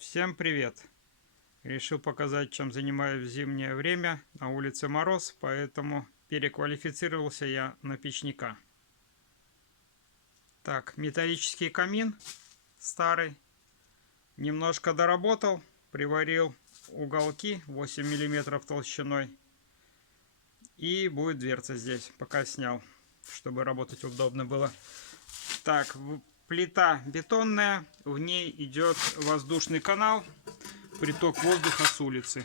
Всем привет! Решил показать, чем занимаюсь в зимнее время. На улице мороз, поэтому переквалифицировался я на печника. Так, металлический камин старый. Немножко доработал, приварил уголки 8 мм толщиной. И будет дверца здесь, пока снял, чтобы работать удобно было. Так, плита бетонная, в ней идет воздушный канал, приток воздуха с улицы.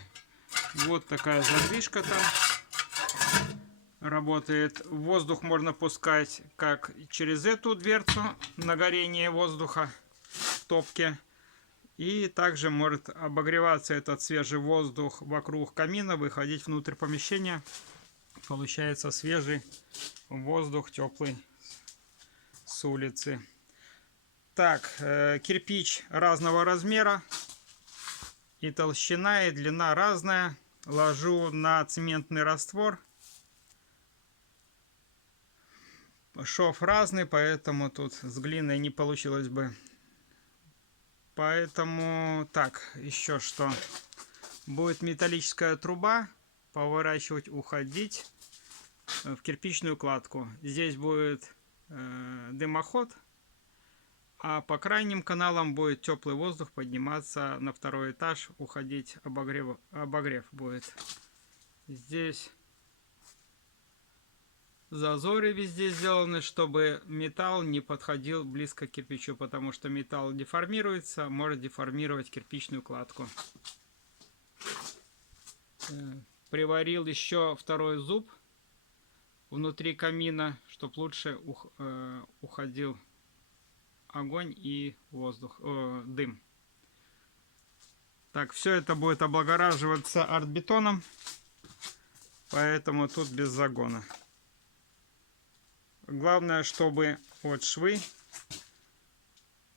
Вот такая задвижка там работает. Воздух можно пускать как через эту дверцу на горение воздуха в топке. И также может обогреваться этот свежий воздух вокруг камина, выходить внутрь помещения. Получается свежий воздух, теплый с улицы. Так, кирпич разного размера. И толщина, и длина разная. Ложу на цементный раствор. Шов разный, поэтому тут с глиной не получилось бы. Поэтому, так, еще что. Будет металлическая труба. Поворачивать, уходить в кирпичную кладку. Здесь будет дымоход. А по крайним каналам будет теплый воздух подниматься на второй этаж, уходить, обогрев будет. Здесь зазоры везде сделаны, чтобы металл не подходил близко к кирпичу, потому что металл деформируется, может деформировать кирпичную кладку. Приварил еще второй зуб внутри камина, чтобы лучше уходил огонь и воздух, дым. Так, все это будет облагораживаться артбетоном, поэтому тут без загона. Главное, чтобы вот швы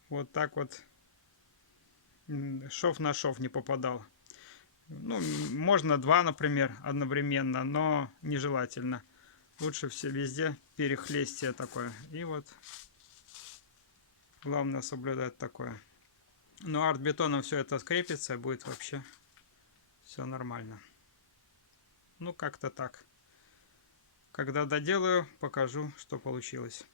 вот так вот шов на шов не попадал. Ну, можно два, например, одновременно, но нежелательно. Лучше все везде перехлестие такое. И вот главное соблюдать такое. Но артбетоном все это скрепится, и будет вообще все нормально. Ну, как-то так. Когда доделаю, покажу, что получилось.